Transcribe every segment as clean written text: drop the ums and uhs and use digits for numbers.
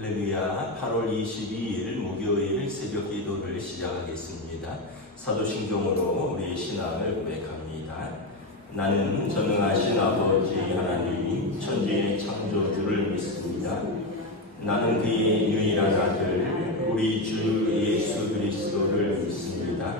할렐루야. 8월 22일 목요일 새벽 기도를 시작하겠습니다. 사도신경으로 우리의 신앙을 고백합니다. 나는 전능하신 아버지 하나님 천지의 창조주를 믿습니다. 나는 그의 유일한 아들 우리 주 예수 그리스도를 믿습니다.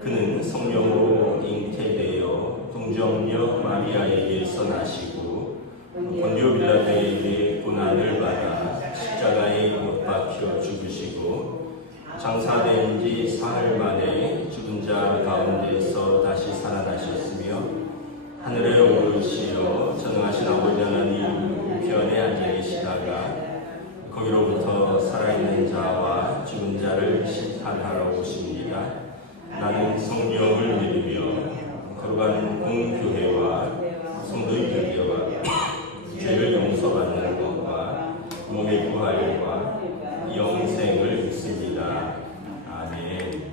그는 성령으로 잉태되어 동정녀 마리아에게서 나시고 본디오 빌라도에게 고난을 받아 십자가에 못 박혀 죽으시고 장사된 지 사흘 만에 죽은 자 가운데서 다시 살아나셨으며 하늘에 오르시어 전능하신 아버지 하나님 우편에 앉아 계시다가 거기로부터 살아있는 자와 죽은 자를 심판하러 오십니다. 나는 성령을 믿으며 거룩한 공교회와 성도의 교회와 죄를 용서받는 것과 몸의 부활과 영생을 믿습니다. 아멘.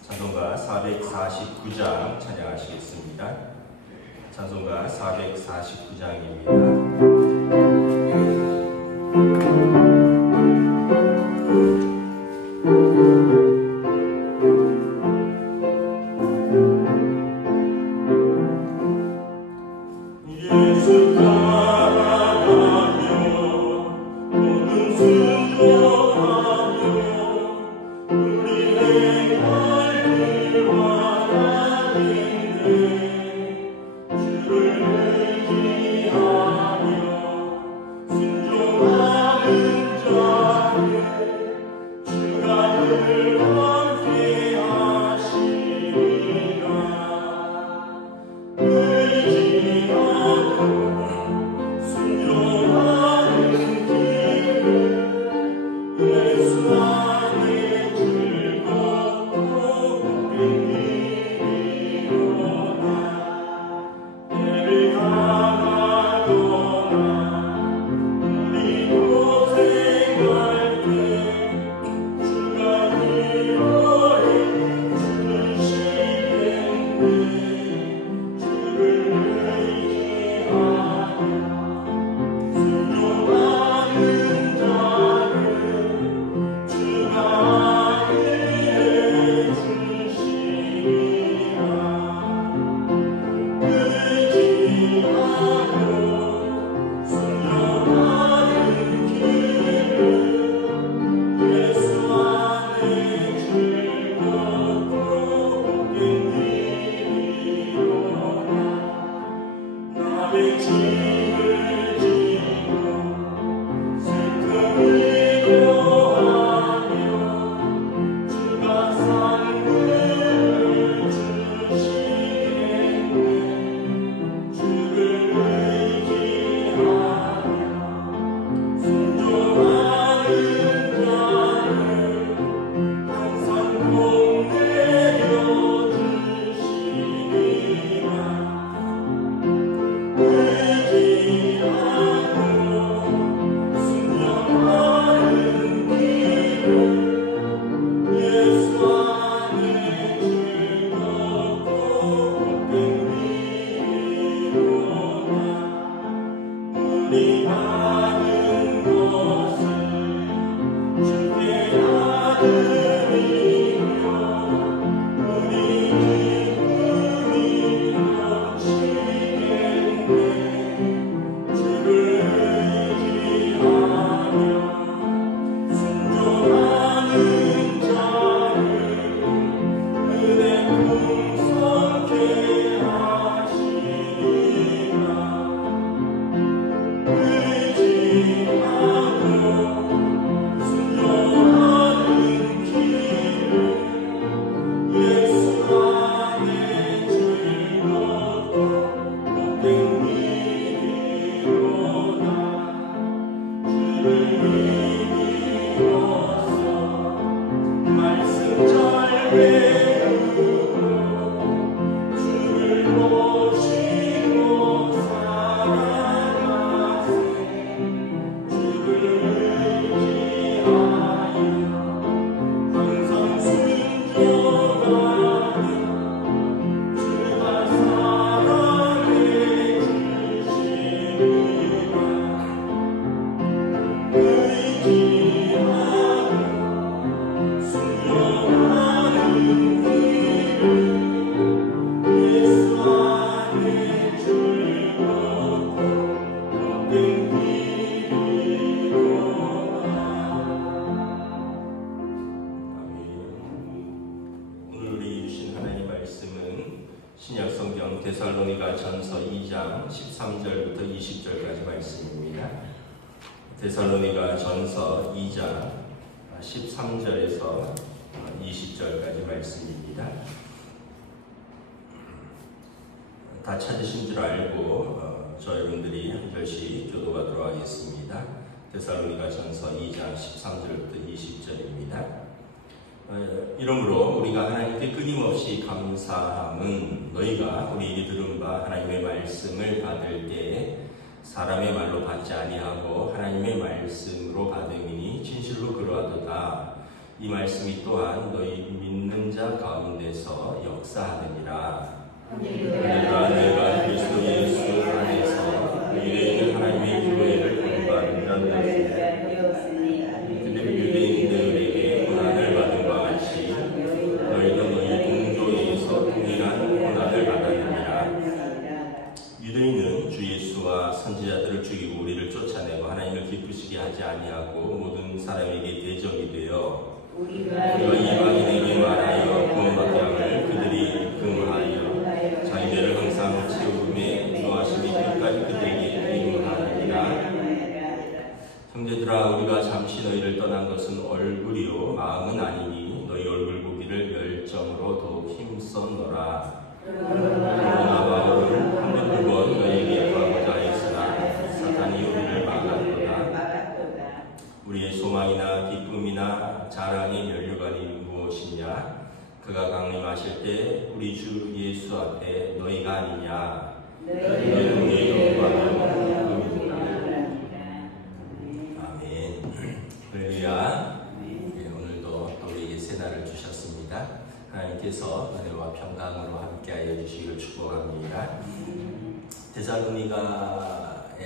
찬송가 449장 찬양하시겠습니다. 찬송가 449장입니다. 데살로니가 전서 2장 13절에서 20절까지 말씀입니다. 다 찾으신 줄 알고 저 여러분들이 한 절씩 교도하도록 하겠습니다. 데살로니가 전서 2장 13절부터 20절입니다. 이러므로 우리가 하나님께 끊임없이 감사함은 너희가 우리 들은 바 하나님의 말씀을 받을 때에 사람의 말로 받지 아니하고 하나님의 말씀으로 받음이니 진실로 그러하도다. 이 말씀이 또한 너희 믿는 자 가운데서 역사하느니라. 내가 그리스도 예수 안에서 유대인은 하나님의 교회를 공부하는 것이다. 근데 유대인들에게 고난을 받은 것 같이 너희도 너희 동족에서 동일한 고난을 받았느니라. 유대인은 주 예수와 선지자들을 죽이고 우리를 쫓아내고 하나님을 기쁘시게 하지 아니하고 모든 사람에게 대적이 되어 우리가 이방인에게 말하여 구원받게 함을 그들이 금하여 자기들을 항상 채우음에 좋아하심이 끝까지 그들에게 임하느니라. 형제들아, 우리가 잠시 너희를 떠난 것은 얼굴이요 마음은 아니니 너희 얼굴 보기를 열정으로 더욱 힘썼노라. 그러나 바울은 한 번 두 번 너희에게 구하고자 했으나 사탄이 우리를 막았도다. 우리의 소망이나 기쁨이나 자랑의 면류관이 무엇이냐? 그가 강림하실 때 우리 주 예수 앞에 너희가 아니냐? 너희는 우리의 영광을 아멘. 할렐루야. 오늘도 또 우리에게 새날을 주셨습니다. 하나님께서 은혜와 평강으로 함께하여 주시기를 축복합니다. 데살로니가를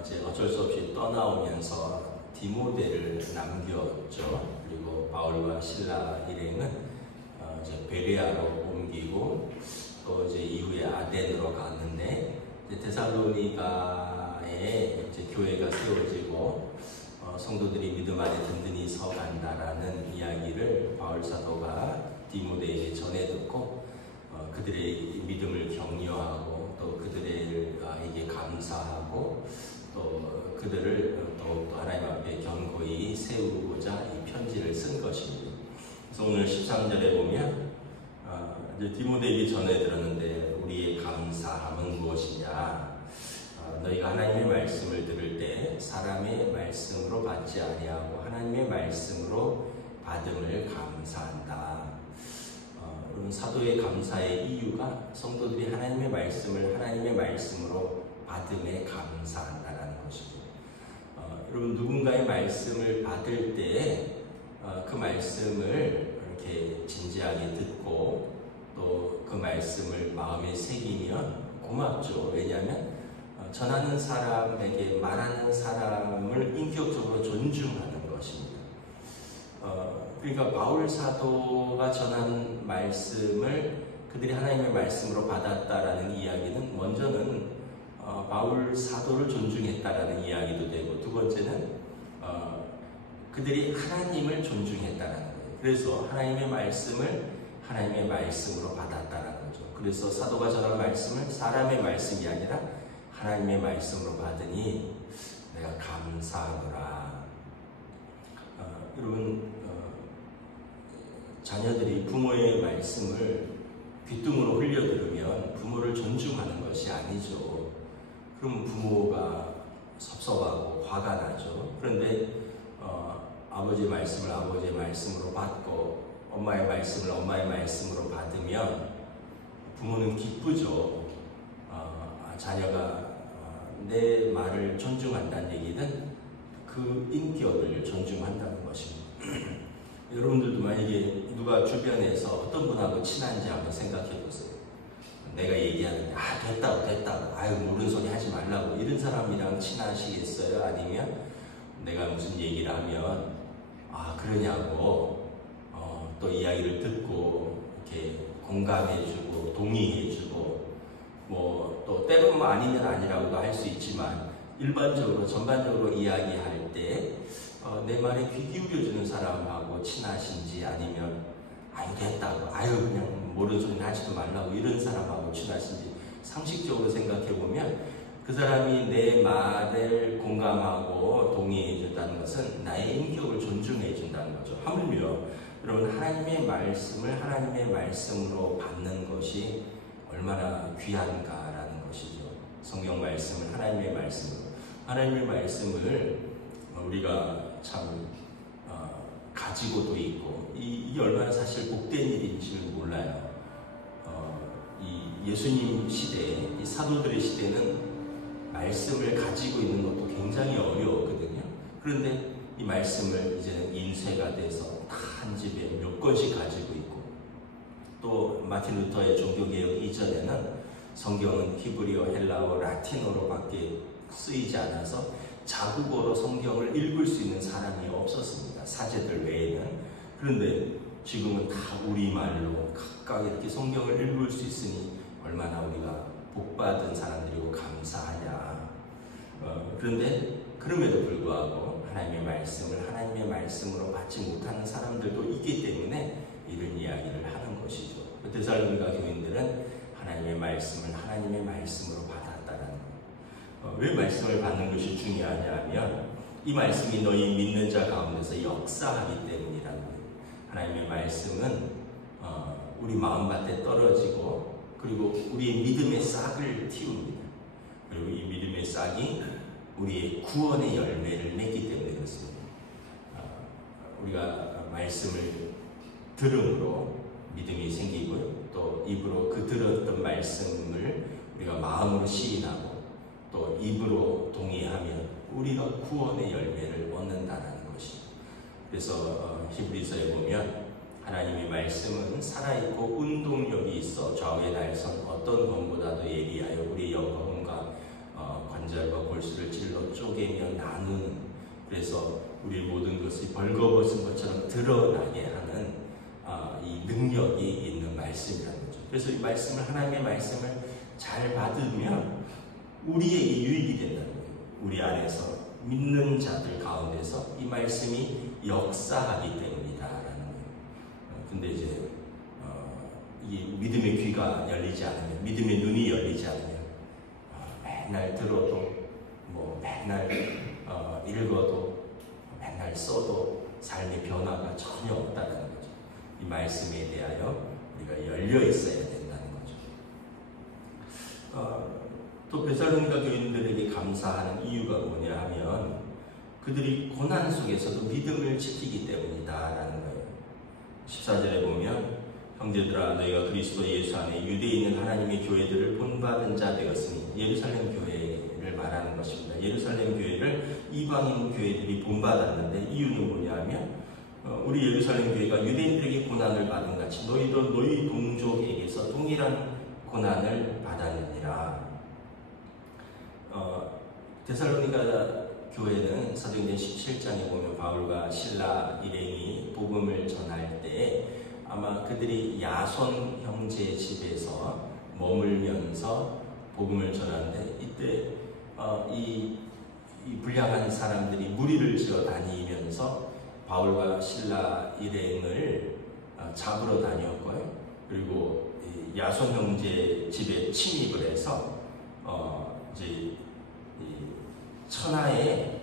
이제 어쩔 수 없이 떠나오면서 디모데를 남겼죠. 그리고 바울과 실라 일행은 이제 베레아로 옮기고 또 이제 이후에 아덴으로 갔는데 데살로니가에 이제 교회가 세워지고 성도들이 믿음 안에 든든히 서간다라는 이야기를 바울 사도가 디모데에게 전해 듣고 그들의 믿음을 격려하고 또 그들에게 감사하고 또 그들을 더욱더 하나님 앞에 견고히 세우고자 이 편지를 쓴 것입니다. 그래서 오늘 13절에 보면 이제 디모데에게 전해 들었는데 우리의 감사함은 무엇이냐? 너희가 하나님의 말씀을 들을 때 사람의 말씀으로 받지 아니하고 하나님의 말씀으로 받음을 감사한다. 여러분, 사도의 감사의 이유가 성도들이 하나님의 말씀을 하나님의 말씀으로 받음에 감사한다라는 것입니다. 여러분, 누군가의 말씀을 받을 때 그 말씀을 이렇게 진지하게 듣고 또 그 말씀을 마음에 새기면 고맙죠. 왜냐하면 전하는 사람에게 말하는 사람을 인격적으로 존중하는 것입니다. 그러니까 바울 사도가 전한 말씀을 그들이 하나님의 말씀으로 받았다라는 이야기는 먼저는 바울 사도를 존중했다라는 이야기도 되고 두 번째는 그들이 하나님을 존중했다라는 거예요. 그래서 하나님의 말씀을 하나님의 말씀으로 받았다라는 거죠. 그래서 사도가 전한 말씀을 사람의 말씀이 아니라 하나님의 말씀으로 받으니 내가 감사하노라. 여러분, 자녀들이 부모의 말씀을 귀뚱으로 흘려들으면 부모를 존중하는 것이 아니죠. 그럼 부모가 섭섭하고 화가 나죠. 그런데 아버지의 말씀을 아버지의 말씀으로 받고 엄마의 말씀을 엄마의 말씀으로 받으면 부모는 기쁘죠. 자녀가 내 말을 존중한다는 얘기는 그 인격을 존중한다는 것입니다. 여러분들도 만약에 누가 주변에서 어떤 분하고 친한지 한번 생각해 보세요. 내가 얘기하는데 됐다고 아유 모르는 소리 하지 말라고 이런 사람이랑 친하시겠어요? 아니면 내가 무슨 얘기를 하면 그러냐고 또 이야기를 듣고 이렇게 공감해주고 동의해주고 또 때로는 아니면 아니라고도 할 수 있지만 일반적으로 전반적으로 이야기할 때 내 말에 귀 기울여주는 사람하고 친하신지 아니면 됐다고 그냥 모르는 소리는 하지도 말라고 이런 사람하고 친하신지 상식적으로 생각해 보면 그 그 사람이 내 말을 공감하고 동의해 준다는 것은 나의 인격을 존중해 준다는 거죠. 하물며 여러분, 하나님의 말씀을 하나님의 말씀으로 받는 것이 얼마나 귀한가라는 것이죠. 성경 말씀을 하나님의 말씀을 우리가 참 가지고도 있고, 이게 얼마나 사실 복된 일인지를 몰라요. 이 예수님 시대에, 이 사도들의 시대는 말씀을 가지고 있는 것도 굉장히 어려웠거든요. 그런데 이 말씀을 이제는 인쇄가 돼서 다 한 집에 몇 권씩 가지고 있고, 또 마틴 루터의 종교개혁 이전에는 성경은 히브리어, 헬라어, 라틴어로밖에 쓰이지 않아서 자국어로 성경을 읽을 수 있는 사람이 없었습니다. 사제들 외에는. 그런데 지금은 다 우리말로 각각 이렇게 성경을 읽을 수 있으니 얼마나 우리가 복받은 사람들이고 감사하냐. 그런데 그럼에도 불구하고 하나님의 말씀을 하나님의 말씀으로 받지 못하는 사람들도 있기 때문에 이런 이야기를 하는 것이죠. 데살로니가 교인들은 하나님의 말씀을 하나님의 말씀으로 받았다는 것. 왜 말씀을 받는 것이 중요하냐 하면 이 말씀이 너희 믿는 자 가운데서 역사하기 때문이라는 거예요. 하나님의 말씀은 우리 마음밭에 떨어지고, 그리고 우리의 믿음의 싹을 틔웁니다. 그리고 이 믿음의 싹이 우리의 구원의 열매를 맺기 때문에 그렇습니다. 우리가 말씀을 들음으로 믿음이 생기고요, 또 입으로 그 들었던 말씀을 우리가 마음으로 시인하고 또 입으로 동의하면 우리가 구원의 열매를 얻는다는 것이. 그래서 히브리서에 보면 하나님의 말씀은 살아있고 운동력이 있어 좌우의 날선 어떤 검보다도 예리하여 우리 영혼과 관절과 골수를 찔러 쪼개며 나누는, 그래서 우리 모든 것이 벌거벗은 것처럼 드러나게 하는 이 능력이 있는 말씀이라는 거죠. 그래서 이 말씀을, 하나님의 말씀을 잘 받으면 우리에게 유익이 된다는 거예요. 우리 안에서 믿는 자들 가운데서 이 말씀이 역사하기 때문이다라는 거예요. 근데 이제 이 믿음의 귀가 열리지 않으면, 믿음의 눈이 열리지 않으면 맨날 들어도 맨날 읽어도 맨날 써도 삶의 변화가 전혀 없다는 거죠. 이 말씀에 대하여 우리가 열려 있어야 된다는 거죠. 또 데살로니가 교인들에게 감사하는 이유가 뭐냐 하면 그들이 고난 속에서도 믿음을 지키기 때문이다라는 거예요. 14절에 보면 형제들아 너희가 그리스도 예수 안에 유대에 있는 하나님의 교회들을 본받은 자 되었으니, 예루살렘 교회를 말하는 것입니다. 예루살렘 교회를 이방인 교회들이 본받았는데 이유는 뭐냐 하면 우리 예루살렘 교회가 유대인들에게 고난을 받은 같이 너희도 너희 동족에게서 동일한 고난을 받았느니라. 데살로니가 교회는 사도행전 17장에 보면 바울과 실라 일행이 복음을 전할 때 아마 그들이 야손 형제 집에서 머물면서 복음을 전하는데, 이때 이 불량한 사람들이 무리를 지어 다니면서 바울과 실라 일행을 잡으러 다녔고요. 그리고 야손 형제 집에 침입을 해서 이제 천하에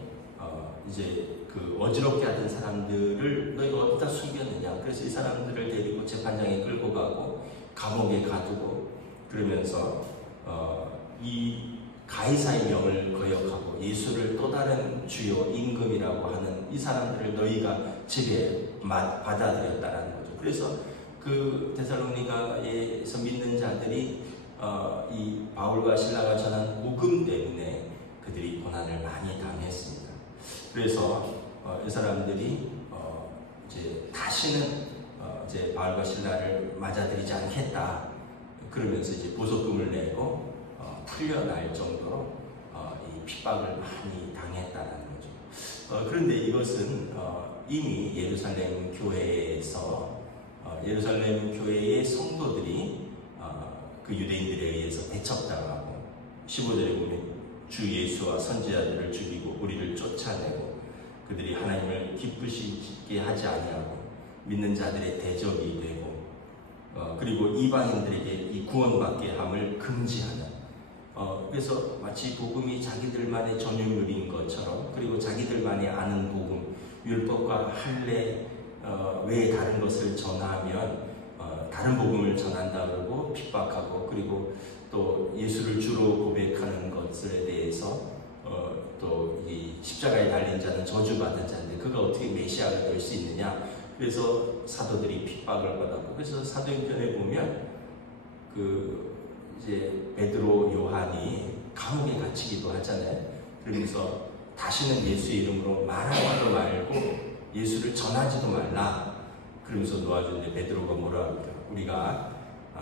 이제 그 어지럽게 하던 사람들을 너희가 어디다 숨겼느냐. 그래서 이 사람들을 데리고 재판장에 끌고 가고 감옥에 가두고, 그러면서 이 가이사의 명을 거역하고 예수를 또 다른 주요 임금이라고 하는 이 사람들을 너희가 집에 받아들였다라는 거죠. 그래서 그 데살로니가에서 믿는 자들이 이 바울과 실라가 전한 복음 때문에 그들이 고난을 많이 당했습니다. 그래서 이 사람들이 이제 다시는 이제 바울과 실라를 맞아들이지 않겠다. 그러면서 이제 보석금을 내고 풀려날 정도로 이 핍박을 많이 당했다는 거죠. 그런데 이것은 이미 예루살렘 교회에서 예루살렘 교회의 성도들이 그 유대인들에 의해서 배척당하고, 15절에 보면 주 예수와 선지자들을 죽이고 우리를 쫓아내고 그들이 하나님을 기쁘시게 하지 아니하고 믿는 자들의 대적이 되고, 그리고 이방인들에게 이 구원받게 함을 금지하는 그래서 마치 복음이 자기들만의 전유물인 것처럼, 그리고 자기들만이 아는 복음, 율법과 할례 외에 다른 것을 전하면 다른 복음을 전한다 그러고 핍박하고, 그리고 또 예수를 주로 고백하는 것에 대해서 또 이 십자가에 달린 자는 저주받은 자인데 그가 어떻게 메시아가 될 수 있느냐. 그래서 사도들이 핍박을 받았고, 그래서 사도행전에 보면 이제 베드로, 요한이 감옥에 갇히기도 하잖아요. 그러면서 다시는 예수의 이름으로 말하지도 말고 예수를 전하지도 말라. 그러면서 놓아주는데 베드로가 뭐라 합니까? 우리가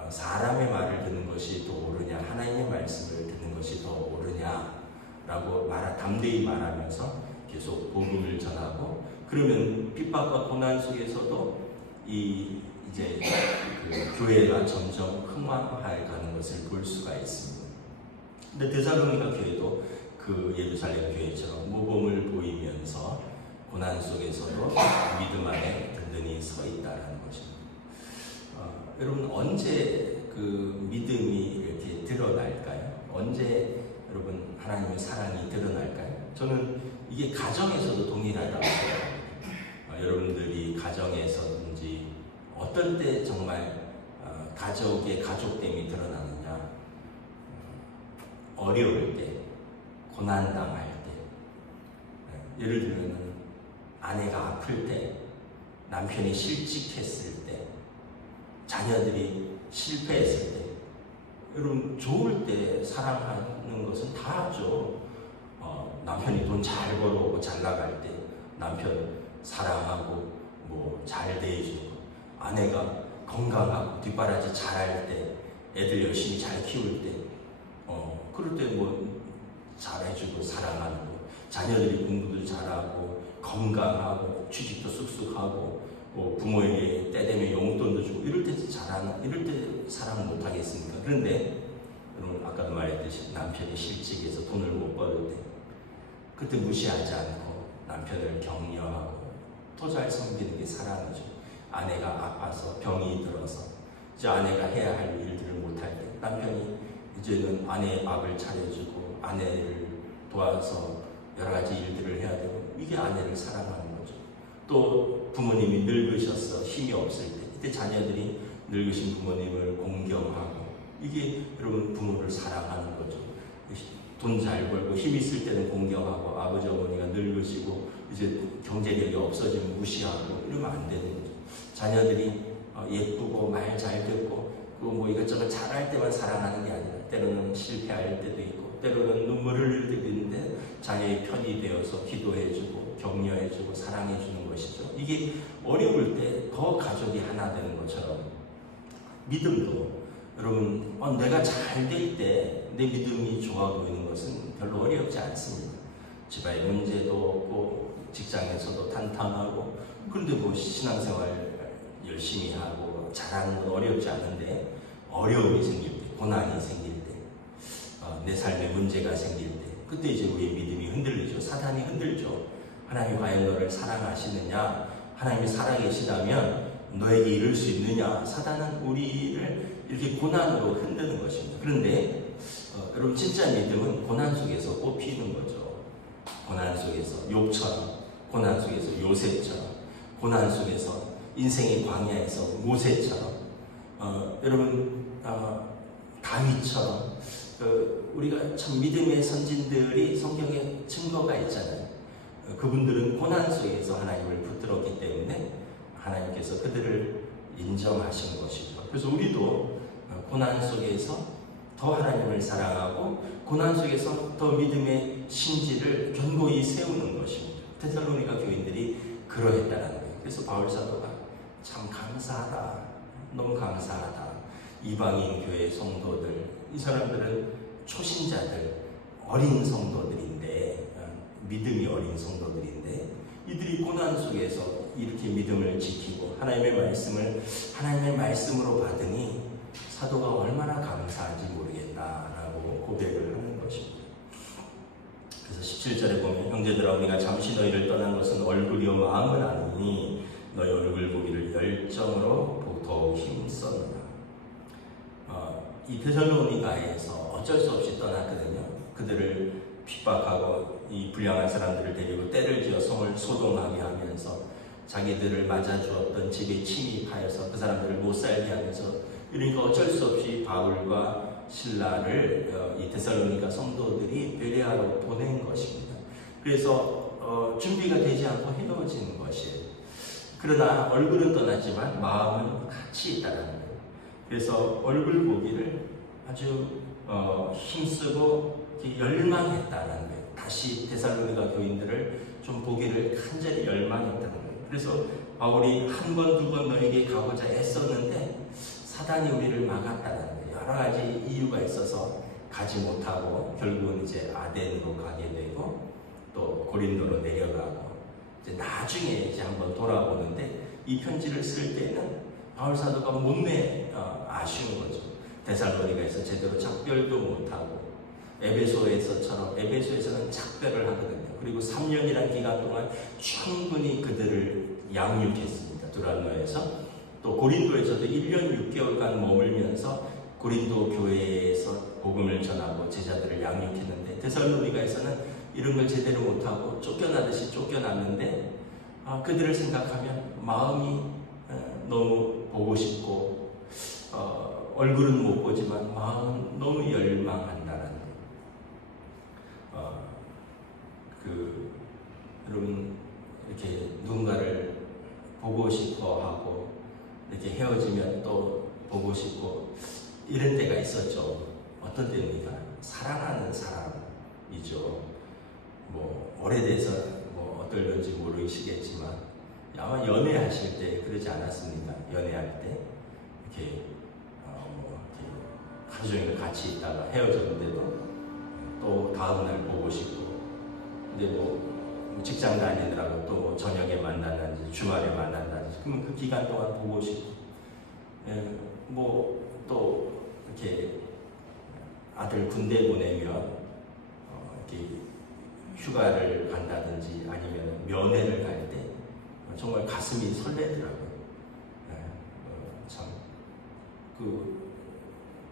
사람의 말을 듣는 것이 더 옳으냐, 하나님의 말씀을 듣는 것이 더 옳으냐라고 담대히 말하면서 계속 복음을 전하고, 그러면 핍박과 고난 속에서도 이제 교회가 점점 흥왕해 가는 것을 볼 수가 있습니다. 근데 데살로니가 교회도 예루살렘 교회처럼 모범을 보이면서 고난 속에서도 믿음 안에 든든히 서 있다라는 것입니다. 여러분, 언제 믿음이 이렇게 드러날까요? 언제 여러분 하나님의 사랑이 드러날까요? 저는 이게 가정에서도 동일하다고 생각합니다. 여러분들이 가정에서든지 어떤 때 정말 가족의 가족됨이 드러나느냐? 어려울 때, 고난당할 때, 예를 들면 아내가 아플 때, 남편이 실직했을 때, 자녀들이 실패했을 때, 여러분 좋을 때 사랑하는 것은 다 하죠. 남편이 돈 잘 벌어오고 잘 나갈 때 남편 사랑하고 잘 대해주고, 아내가 건강하고 뒷바라지 잘할 때, 애들 열심히 잘 키울 때, 그럴 때 잘해주고 사랑하는 거, 자녀들이 공부도 잘하고 건강하고 취직도 쑥쑥하고 부모에게 때 되면 용돈도 주고, 이럴 때 이럴 때 사랑 못 하겠습니까? 그런데 여러분 아까도 말했듯이 남편이 실직해서 돈을 못 벌을 때, 그때 무시하지 않고 남편을 격려하고 더 잘 섬기는 게 사랑이죠. 아내가 아파서 병이 들어서 이제 아내가 해야 할 일들을 못할 때 남편이 이제는 아내의 밥을 차려주고 아내를 도와서 여러 가지 일들을 해야 되고, 이게 아내를 사랑하는 거죠. 또 부모님이 늙으셔서 힘이 없을 때, 이때 자녀들이 늙으신 부모님을 공경하고, 이게 여러분 부모를 사랑하는 거죠. 돈 잘 벌고 힘 있을 때는 공경하고, 아버지 어머니가 늙으시고 이제 경제력이 없어지면 무시하고, 이러면 안 되는 거죠. 자녀들이 예쁘고 말 잘 듣고 이것저것 잘할 때만 사랑하는 게 아니라 때로는 실패할 때도 있고 때로는 눈물을 흘릴 때도 있는데 자녀의 편이 되어서 기도해주고 격려해주고 사랑해주는 것이죠. 이게 어려울 때 더 가족이 하나 되는 것처럼 믿음도 여러분 내가 잘 될 때 내 믿음이 좋아 보이는 것은 별로 어렵지 않습니다. 집안에 문제도 없고 직장에서도 탄탄하고, 그런데 신앙생활 열심히 하고 잘하는 건 어렵지 않은데, 어려움이 생길 때, 고난이 생길 때, 내 삶에 문제가 생길 때, 그때 이제 우리의 믿음이 흔들리죠. 사단이 흔들죠. 하나님이 과연 너를 사랑하시느냐? 하나님이 살아계시다면 너에게 이룰 수 있느냐? 사단은 우리를 이렇게 고난으로 흔드는 것입니다. 그런데 여러분 진짜 믿음은 고난 속에서 꽃피는 거죠. 고난 속에서 욥처럼, 고난 속에서 요셉처럼, 고난 속에서 인생의 광야에서 모세처럼, 여러분 다윗처럼, 우리가 참 믿음의 선진들이 성경에 증거가 있잖아요. 그분들은 고난 속에서 하나님을 붙들었기 때문에 하나님께서 그들을 인정하신 것이죠. 그래서 우리도 고난 속에서 더 하나님을 사랑하고 고난 속에서 더 믿음의 신지를 견고히 세우는 것입니다. 데살로니가 교인들이 그러했다는 거예요. 그래서 바울 사도가 참 감사하다, 너무 감사하다. 이방인 교회 성도들, 이 사람들은 초신자들, 어린 성도들인데, 믿음이 어린 성도들인데, 이들이 고난 속에서 이렇게 믿음을 지키고 하나님의 말씀을 하나님의 말씀으로 받으니 사도가 얼마나 감사한지 모르겠다라고 고백을 하는 것입니다. 그래서 17절에 보면 형제들아 우리가 잠시 너희를 떠난 것은 얼굴이요 마음은 아니니 너희 얼굴 보기를 열정으로 더욱 힘썼느라. 이 데살로니가에서 어쩔 수 없이 떠났거든요. 그들을 핍박하고 이 불량한 사람들을 데리고 때를 지어 성을 소동하게 하면서 자기들을 맞아주었던 집에 침입하여서 그 사람들을 못 살게 하면서, 그러니까 어쩔 수 없이 바울과 신라를 이 데살로니가 성도들이 베레아로 보낸 것입니다. 그래서 준비가 되지 않고 헤어진 것이에요. 그러나 얼굴은 떠났지만 마음은 같이 있다는 거예요. 그래서 얼굴 보기를 아주 힘쓰고 열망했다는 거예요. 다시 데살로니가 교인들을 좀 보기를 간절히 열망했다는 거예요. 그래서 바울이 한 번, 두 번 너에게 가고자 애썼는데 사단이 우리를 막았다는 거예요. 여러 가지 이유가 있어서 가지 못하고 결국은 이제 아덴으로 가게 되고 또 고린도로 내려가고 이제 나중에 이제 한번 돌아보는데, 이 편지를 쓸 때는 바울 사도가 못내 아쉬운 거죠. 데살로니가에서 제대로 작별도 못하고 에베소에서는 작별을 하거든요. 그리고 3년이라는 기간 동안 충분히 그들을 양육했습니다. 두란노에서. 또 고린도에서도 1년 6개월간 머물면서 고린도 교회에서 복음을 전하고 제자들을 양육했는데, 데살로니가에서는 이런 걸 제대로 못하고 쫓겨나듯이 쫓겨났는데, 그들을 생각하면 마음이 너무 보고 싶고 얼굴은 못 보지만 마음은 너무 열망한다는 거예요. 여러분, 이렇게 누군가를 보고 싶어 하고 이렇게 헤어지면 또 보고 싶고 이런 때가 있었죠. 어떤 때입니까? 사랑하는 사람이죠. 뭐 오래돼서 뭐 어떨런지 모르시겠지만 아마 연애하실 때 그러지 않았습니까? 연애할 때 이렇게 하루 종일 같이 있다가 헤어졌는데도 또 다음날 보고 싶고, 근데 뭐 직장 다니느라고 또 저녁에 만난다든지 주말에 만난다든지, 그러면 그 기간 동안 보고 싶고, 뭐 또 이렇게 아들 군대 보내면 이렇게 휴가를 간다든지 아니면 면회를 갈 때 정말 가슴이 설레더라고요.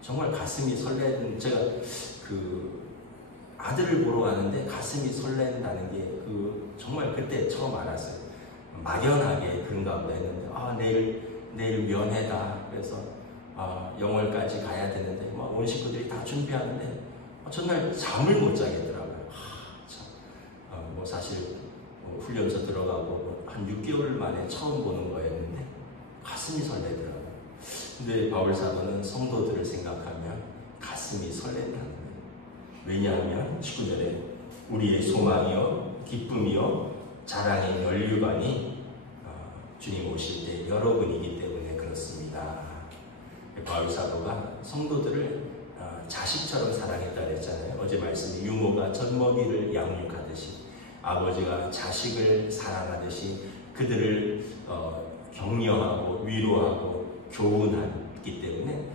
정말 가슴이 설레는, 제가 아들을 보러 가는데 가슴이 설렌다는 게 정말 그때 처음 알았어요. 막연하게 그런가 보다 했는데, 내일 면회다. 그래서 영월까지 가야 되는데 온 식구들이 다 준비하는데 전날 잠을 못 자겠더라고요. 뭐 사실 훈련소 들어가고 한 6개월 만에 처음 보는 거였는데 가슴이 설레더라고요. 근데 바울 사도는 성도들을 생각하면 가슴이 설렌다는 거예요. 왜냐하면 19절에 우리의 소망이요 기쁨이요 자랑의 면류관이 주님 오실 때 여러분이기 때문에 그렇습니다. 바울 사도가 성도들을 자식처럼 사랑했다 그랬잖아요. 어제 말씀에 유모가 젖먹이를 양육하듯이 아버지가 자식을 사랑하듯이 그들을 격려하고 위로하고 교훈하기 때문에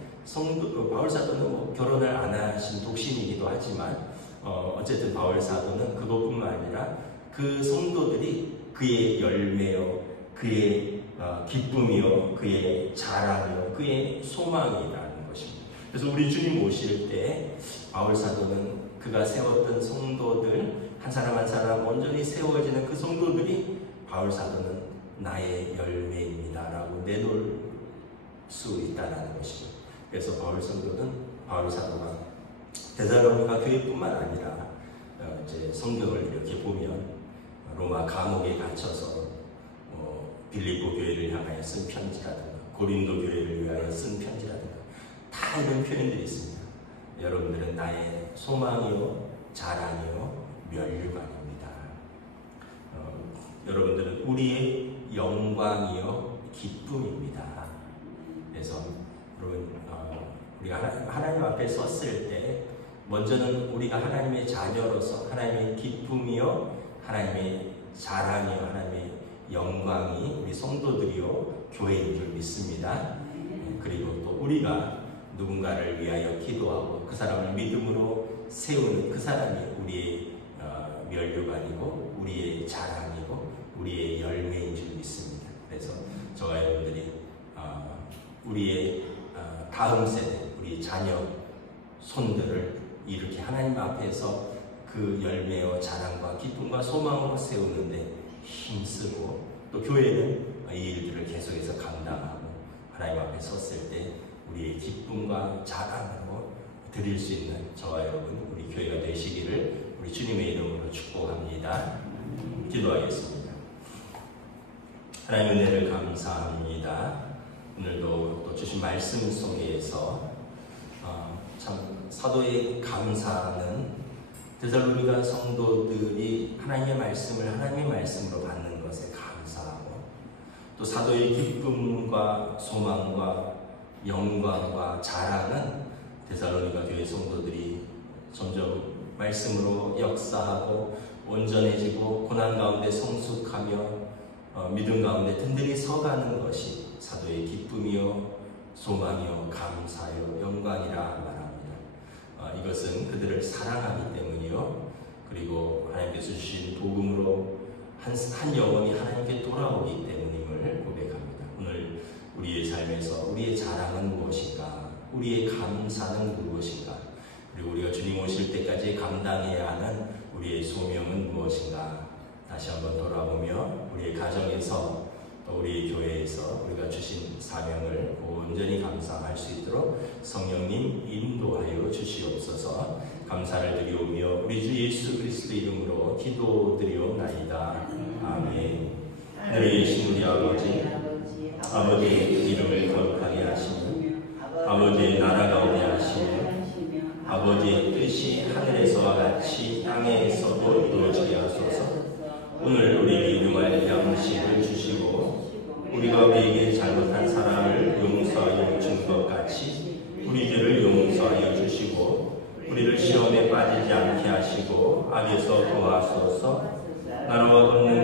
바울 사도는 뭐 결혼을 안 하신 독신이기도 하지만 어쨌든 바울 사도는 그것뿐만 아니라 그 성도들이 그의 열매요, 그의 기쁨이요, 그의 자랑이요, 그의 소망이라는 것입니다. 그래서 우리 주님 오실 때 바울 사도는 그가 세웠던 성도들 한 사람 한 사람 온전히 세워지는 그 성도들이 바울 사도는 나의 열매입니다 라고 내놓을 수 있다는 것입니다. 그래서 바울 사도가 데살로니가 교회뿐만 아니라 이제 성경을 이렇게 보면 로마 감옥에 갇혀서 빌립보 교회를 향하여 쓴 편지라든가 고린도 교회를 위하여 쓴 편지라든가 다 이런 표현들이 있습니다. 여러분들은 나의 소망이요 자랑이요 면류관입니다. 여러분들은 우리의 영광이요 기쁨입니다. 그래서 여러분 우리가 하나님 앞에 섰을 때 먼저는 우리가 하나님의 자녀로서 하나님의 기쁨이요 하나님의 자랑이요 하나님의 영광이 우리 성도들이요 교회인 줄 믿습니다. 그리고 또 우리가 누군가를 위하여 기도하고 그 사람을 믿음으로 세우는 그 사람이 우리의 면류관이고 우리의 자랑이고 우리의 열매인 줄 믿습니다. 그래서 저와 여러분들이 우리의 다음 세대, 우리 우리 자녀, 손들을 이렇게 하나님 앞에서 그 열매와 자랑과 기쁨과 소망으로 세우는데 힘쓰고, 또 교회는 이 일들을 계속해서 감당하고 하나님 앞에 섰을 때 우리의 기쁨과 자랑으로 드릴 수 있는 저와 여러분, 우리 교회가 되시기를 우리 주님의 이름으로 축복합니다. 기도하겠습니다. 하나님 은혜를 감사합니다. 오늘도 또 주신 말씀 속에서 참 사도의 감사는 데살로니가 성도들이 하나님의 말씀을 하나님의 말씀으로 받는 것에 감사하고, 또 사도의 기쁨과 소망과 영광과 자랑은 데살로니가 교회 성도들이 점점 말씀으로 역사하고 온전해지고 고난 가운데 성숙하며 믿음 가운데 든든히 서가는 것이 사도의 기쁨이요 소망이요 감사요 영광이라 말합니다. 이것은 그들을 사랑하기 때문이요, 그리고 하나님께서 주신 복음으로 한 영혼이 하나님께 돌아오기 때문임을 고백합니다. 오늘 우리의 삶에서 우리의 자랑은 무엇인가, 우리의 감사는 무엇인가, 그리고 우리가 주님 오실 때까지 감당해야 하는 우리의 소명은 무엇인가, 다시 한번 돌아보며 우리의 가정에서, 우리 교회에서 우리가 주신 사명을 온전히 감당할 수 있도록 성령님 인도하여 주시옵소서. 감사를 드리오며 우리 주 예수 그리스도 이름으로 기도드리옵나이다. 아멘. 하늘에 계신 우리 아버지의 이름을 거룩하게 하시며 아버지의 나라가 오게 하시며 아버지의 뜻이 하늘에서와 같이 땅에서도 이루어지게 하소서. 오늘 우리에게 일용할 양식을 주시고 우리가 우리에게 잘못한 사람을 용서하여 준 것 같이 우리 죄를 용서하여 주시고 우리를 시험에 빠지지 않게 하시고 악에서 도와소서. 나라와 권능